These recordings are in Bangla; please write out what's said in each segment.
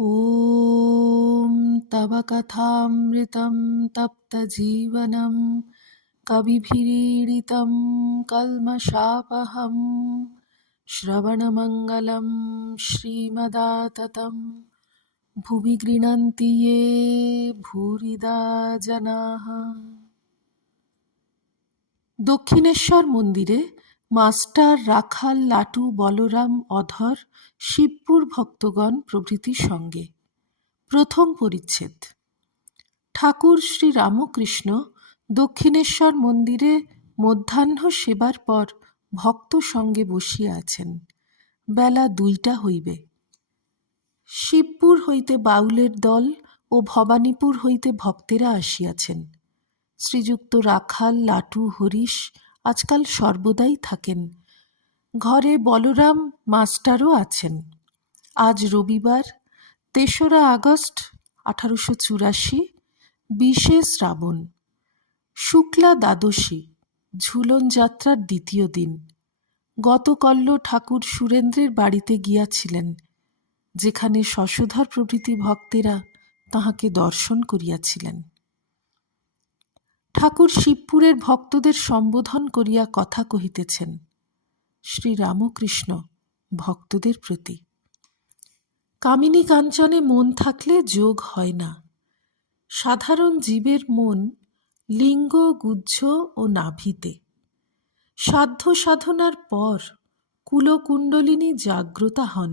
ॐ तव कथामृतं तप्तजीवनं कविभिरीडितं कल्मषापहं श्रवणमङ्गलं श्रीमदाततं भुवि गृह्णन्ति ये भूरिदा जनाः। দক্ষিণেশ্বর মন্দিরে মাস্টার, রাখাল, লাটু, বলরাম, অধর, শিবপুর ভক্তগণ প্রভৃতির সঙ্গে। প্রথম পরিচ্ছেদ। ঠাকুর শ্রী রামকৃষ্ণ দক্ষিণেশ্বর মন্দিরে মধ্যাহ্ন সেবার পর ভক্ত সঙ্গে বসিয়া আছেন। বেলা 2টা হইবে। শিবপুর হইতে বাউলের দল ও ভবানীপুর হইতে ভক্তেরা আসিয়াছেন। শ্রীযুক্ত রাখাল, লাটু, হরিশ আজকাল সর্বদাই থাকেন। ঘরে বলরাম মাস্টারও আছেন। আজ রবিবার, 3রা আগস্ট 1884, 20শে শ্রাবণ, শুক্লা দ্বাদশী, ঝুলন যাত্রার 2য় দিন। গতকল্য ঠাকুর সুরেন্দ্রের বাড়িতে গিয়াছিলেন, যেখানে শশধর প্রভৃতি ভক্তেরা তাহাকে দর্শন করিয়াছিলেন। ঠাকুর শিবপুরের ভক্তদের সম্বোধন করিয়া কথা কহিতেছেন। শ্রী রামকৃষ্ণ ভক্তদের প্রতি: কামিনী কাঞ্চনে মন থাকলে যোগ হয় না। সাধারণ জীবের মন লিঙ্গ, গুহ্য ও নাভিতে। সাধ্য সাধনার পর কুলকুণ্ডলিনী জাগ্রতা হন।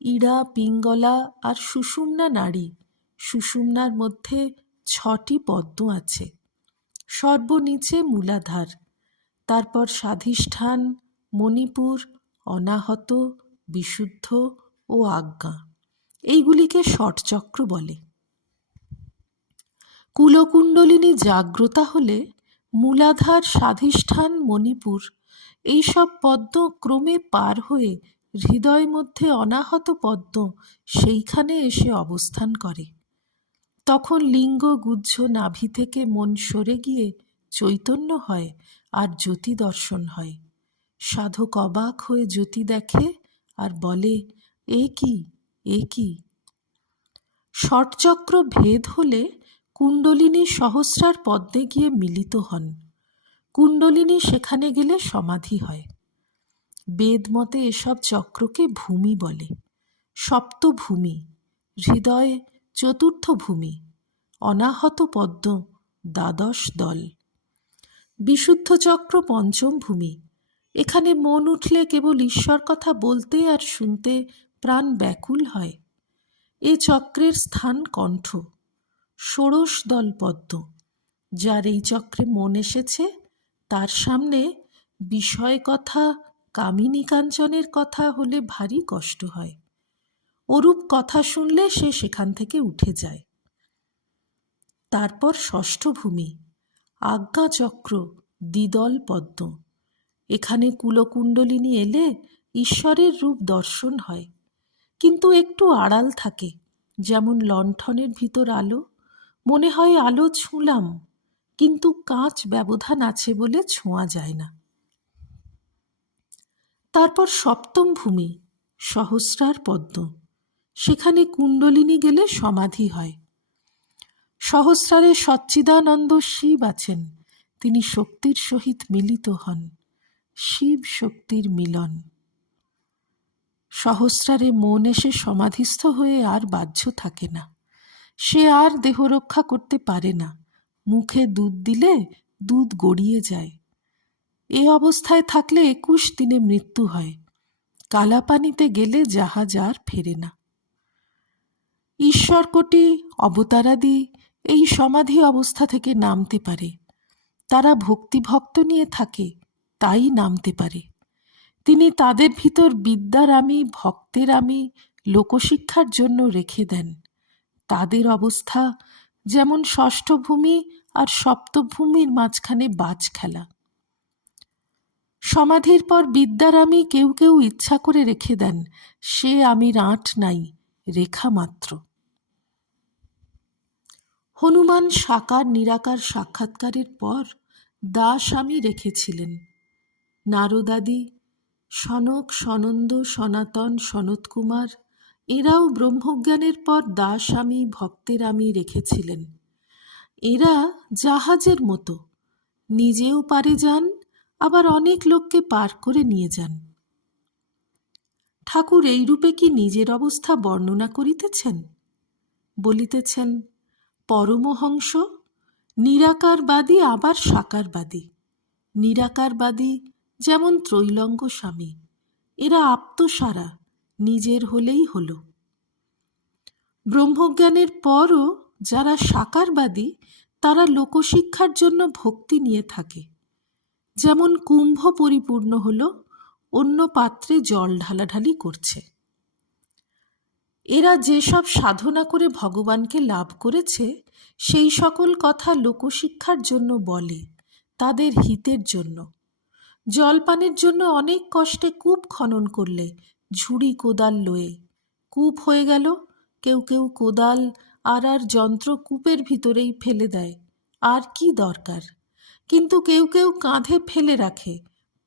ইড়া, পিঙ্গলা আর সুষুম্না নাড়ী। সুষুম্নার মধ্যে 6টি পদ্ম আছে। সর্বনিচে মূলাধার, তারপর স্বাধিষ্ঠান, মণিপুর, অনাহত, বিশুদ্ধ ও আজ্ঞা। এইগুলিকে ষটচক্র বলে। কুলকুণ্ডলিনী জাগ্রতা হলে মূলাধার, স্বাধিষ্ঠান, মণিপুর এইসব পদ্ম ক্রমে পার হয়ে হৃদয় মধ্যে অনাহত পদ্ম সেইখানে এসে অবস্থান করে। তখন লিঙ্গ, গুহ্য, নাভি থেকে মন সরে গিয়ে চৈতন্য হয় আর জ্যোতি দর্শন হয়। সাধক অবাক হয়ে জ্যোতি দেখে আর বলে, এ কি, এ কি? ষটচক্র ভেদ হলে কুণ্ডলিনী সহস্রার পদ্মে গিয়ে মিলিত হন। কুণ্ডলিনী সেখানে গেলে সমাধি হয়। বেদ মতে এসব চক্রকে ভূমি বলে। সপ্তভূমি, হৃদয় 4র্থ ভূমি, অনাহত পদ্ম দ্বাদশ দল, বিশুদ্ধ চক্র 5ম ভূমি। এখানে মন উঠলে কেবল ঈশ্বর কথা বলতে আর শুনতে প্রাণ ব্যাকুল হয়। এ চক্রের স্থান কণ্ঠ, ষোড়শ দল পদ্ম। যার এই চক্রে মন এসেছে তার সামনে বিষয় কথা, কামিনী কাঞ্চনের কথা হলে ভারী কষ্ট হয়। ওরূপ কথা শুনলে সে সেখান থেকে উঠে যায়। তারপর ষষ্ঠ ভূমি, আজ্ঞাচক্র, দ্বিদল পদ্ম। এখানে কুলকুণ্ডলিনী এলে ঈশ্বরের রূপ দর্শন হয়, কিন্তু একটু আড়াল থাকে। যেমন লণ্ঠনের ভিতর আলো, মনে হয় আলো ছুঁলাম, কিন্তু কাঁচ ব্যবধান আছে বলে ছোঁয়া যায় না। তারপর সপ্তম ভূমি, সহস্রার পদ্ম। সেখানে কুণ্ডলিনী গেলে সমাধি হয়। সহস্রারে সচ্চিদানন্দ শিব আছেন, তিনি শক্তির সহিত মিলিত হন। শিব শক্তির মিলন। সহস্রারে মন এসে সমাধিস্থ হয়ে আর বাহ্য থাকে না। সে আর দেহ রক্ষা করতে পারে না। মুখে দুধ দিলে দুধ গড়িয়ে যায়। এ অবস্থায় থাকলে 21 দিনে মৃত্যু হয়। কালাপানিতে গেলে জাহাজ আর ফেরে না। ঈশ্বরকোটি, অবতারাদি এই সমাধি অবস্থা থেকে নামতে পারে। তারা ভক্তিভক্ত নিয়ে থাকে, তাই নামতে পারে। তিনি তাদের ভিতর বিদ্যার আমি, ভক্তের আমি লোকশিক্ষার জন্য রেখে দেন। তাদের অবস্থা যেমন ষষ্ঠ ভূমি আর সপ্তভূমির মাঝখানে বাজ খেলা। সমাধির পর বিদ্যার আমি কেউ কেউ ইচ্ছা করে রেখে দেন। সে আমির আঁট নাই, রেখা মাত্র। হনুমান সাকার নিরাকার সাক্ষাৎকারের পর দাস আমি রেখেছিলেন। নারদাদি, সনক, সনন্দ, সনাতন, সনৎকুমার এরাও ব্রহ্মজ্ঞানের পর দাস আমি ভক্তের আমি রেখেছিলেন। এরা জাহাজের মতো, নিজেও পারে যান, আবার অনেক লোককে পার করে নিয়ে যান। ঠাকুর এইরূপে কি নিজের অবস্থা বর্ণনা করিতেছেন? বলিতেছেন, পরমহংস নিরাকারবাদী আবার সাকারবাদী। নিরাকারবাদী যেমন ত্রৈলঙ্গ স্বামী, এরা আপ্তসারা, নিজের হলেই হল। ব্রহ্মজ্ঞানের পরও যারা সাকারবাদী, তারা লোকশিক্ষার জন্য ভক্তি নিয়ে থাকে। যেমন কুম্ভ পরিপূর্ণ হল, অন্য পাত্রে জল ঢালাঢালি করছে। এরা যেসব সাধনা করে ভগবানকে লাভ করেছে, সেই সকল কথা লোকশিক্ষার জন্য বলে, তাদের হিতের জন্য। জলপানের জন্য অনেক কষ্টে কূপ খনন করলে ঝুড়ি কোদাল লয়ে কূপ হয়ে গেল। কেউ কেউ কোদাল আর যন্ত্র কূপের ভিতরেই ফেলে দেয়, আর কি দরকার। কিন্তু কেউ কেউ কাঁধে ফেলে রাখে,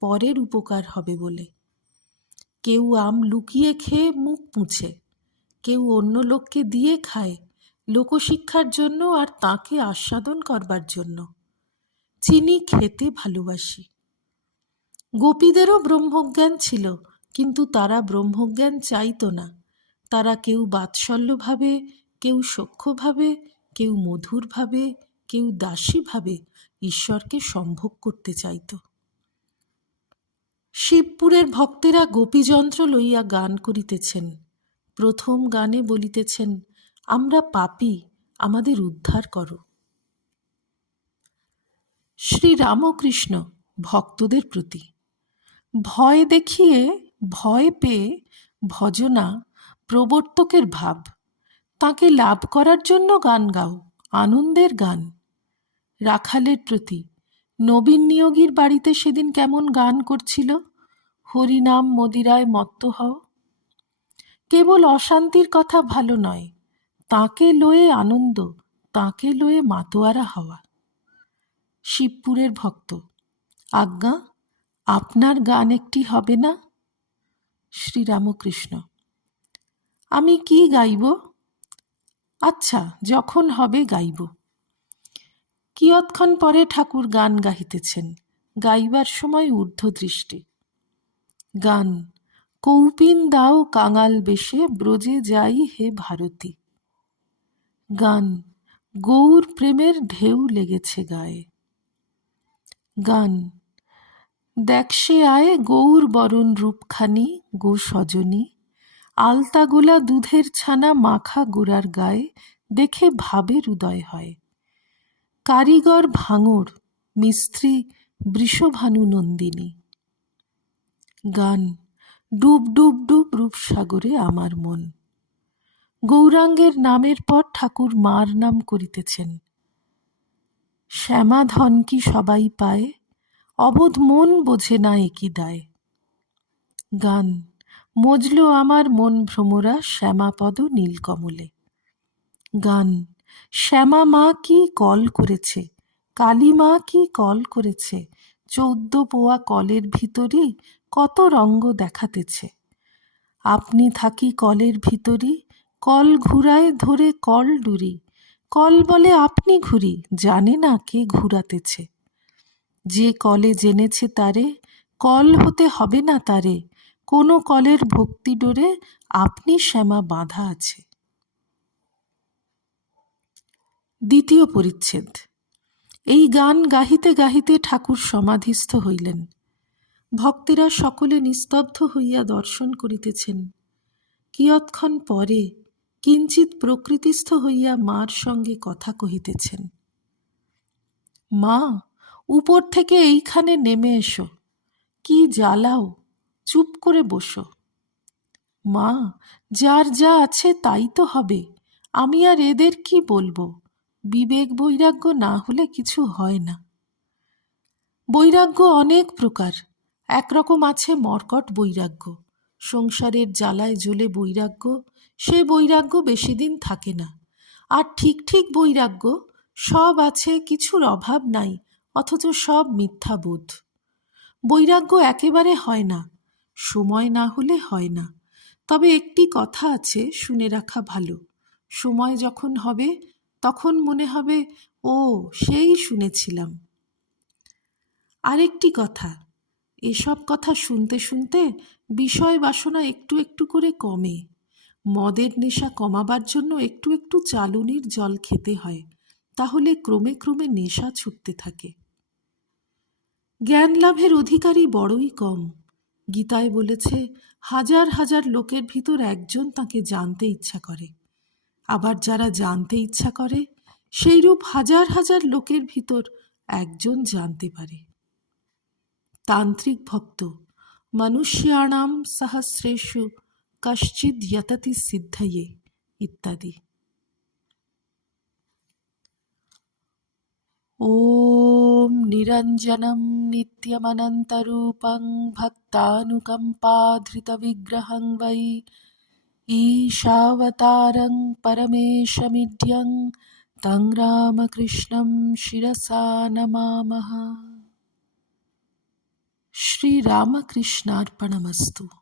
পরের উপকার হবে বলে। কেউ আম লুকিয়ে খেয়ে মুখ মুছে, কেউ অন্য লোককে দিয়ে খায়, লোকশিক্ষার জন্য আর তাকে আস্বাদন করবার জন্য। চিনি খেতে ভালোবাসি। গোপীদেরও ব্রহ্মজ্ঞান ছিল, কিন্তু তারা ব্রহ্মজ্ঞান চাইত না। তারা কেউ বাৎসল্যভাবে, কেউ সখ্যভাবে, কেউ মধুরভাবে, কেউ দাসীভাবে ঈশ্বরকে সম্ভোগ করতে চাইত। শিবপুরের ভক্তেরা গোপীযন্ত্র লইয়া গান করিতেছেন। প্রথম গানে বলিতেছেন, আমরা পাপী, আমাদের উদ্ধার করো। শ্রীরামকৃষ্ণ ভক্তদের প্রতি, ভয় দেখিয়ে ভয় পেয়ে ভজনা প্রবর্তকের ভাব। তাকে লাভ করার জন্য গান গাও, আনন্দের গান। রাখালের প্রতি, নবীন নিয়োগীর বাড়িতে সেদিন কেমন গান করছিল, হরিনাম মদিরায় মত্ত হও। কেবল অশান্তির কথা ভালো নয়, তাকে লয়ে আনন্দ, তাকে লয়ে মাতোয়ারা হওয়া। শিবপুরের ভক্ত, আজ্ঞা, আপনার গান একটি হবে না? শ্রীরামকৃষ্ণ, আমি কি গাইব? আচ্ছা, যখন হবে গাইব। কিয়ৎক্ষণ পরে ঠাকুর গান গাহিতেছেন, গাইবার সময় ঊর্ধ্বদৃষ্টি। গান, কৌপিন দাও কাঙাল বেশে, ব্রজে যাই হে ভারতী। গান, গৌর প্রেমের ঢেউ লেগেছে গায়ে। গান, দেখসে আয় গৌর বরণ রূপখানি গো সজনী, আলতাগোলা দুধের ছানা মাখা গোড়ার গায়ে, দেখে ভাবে হৃদয় হয়। কারিগর ভাঙড়, মিস্ত্রি বৃষভানু নন্দিনী। গান, ডুব ডুব ডুব রূপসাগরে আমার মন। গৌরাঙ্গের নামের পর ঠাকুর মার নাম করিতেছেন। শ্যামা ধন কি সবাই পায়, অবোধ মন বোঝে না একই দায়। গান, মজল আমার মন ভ্রমরা শ্যামাপদ নীলকমলে। গান, শ্যামা মা কি কল করেছে, কালী মা কি কল করেছে, 14 পোয়া কলের ভিতরই কত রঙ্গ দেখাতেছে। আপনি থাকি কলের ভিতরই, কল ঘুরায় ধরে কল ডুরি, কল বলে আপনি ঘুরি, জানে না কে ঘুরাতেছে। যে কলে জেনেছে তারে, কল হতে হবে না তারে, কোনো কলের ভক্তি ডোরে আপনি শ্যামা বাঁধা আছে। দ্বিতীয় পরিচ্ছেদ। এই গান গাহিতে গাহিতে ঠাকুর সমাধিস্থ হইলেন। ভক্তেরা সকলে নিস্তব্ধ হইয়া দর্শন করিতেছেন। কিয়ৎক্ষণ পরে কিঞ্চিৎ প্রকৃতিস্থ হইয়া মার সঙ্গে কথা কহিতেছেন। মা, উপর থেকে এইখানে নেমে এসো, কি জ্বালাও, চুপ করে বসো। মা, যার যা আছে তাই তো হবে, আমি আর এদের কি বলবো, বিবেক বৈরাগ্য না হলে কিছু হয় না। বৈরাগ্য অনেক প্রকার। একরকম আছে মর্কট বৈরাগ্য, সংসারের জ্বালায় জ্বলে বৈরাগ্য, সে বৈরাগ্য বেশি দিন থাকে না। আর ঠিক ঠিক বৈরাগ্য, সব আছে, কিছুর অভাব নাই, অথচ সব মিথ্যাবোধ। বৈরাগ্য একেবারে হয় না, সময় না হলে হয় না, তবে একটি কথা আছে, শুনে রাখা ভালো। সময় যখন হবে তখন মনে হবে, ও সেই শুনেছিলাম। আরেকটি কথা, এসব কথা শুনতে শুনতে বিষয় বাসনা একটু একটু করে কমে। মদের নেশা কমাবার জন্য একটু একটু চালুনির জল খেতে হয়, তাহলে ক্রমে ক্রমে নেশা ছুটতে থাকে। জ্ঞান লাভের অধিকারী বড়ই কম। গীতায় বলেছে, হাজার হাজার লোকের ভিতর একজন তাকে জানতে ইচ্ছা করে। আবার যারা জানতে ইচ্ছা করে, সেইরূপ হাজার হাজার লোকের ভিতর একজন জানতে পারে। তান্ত্রিক ভক্ত, মনুষ্যাণাম সহস্রেষু কশ্চিদ যততি সিদ্ধয়ে ইত্যাদি। ওম নিরঞ্জনম নিত্যমনন্তরূপং ভক্তানুকম্পাধৃতবিগ্রহং বৈ ঈশাবতারং পরমেশমিড্যং তং রামকৃষ্ণং শিরসা নমামঃ। শ্রীরামকৃষ্ণার্পণমস্তু।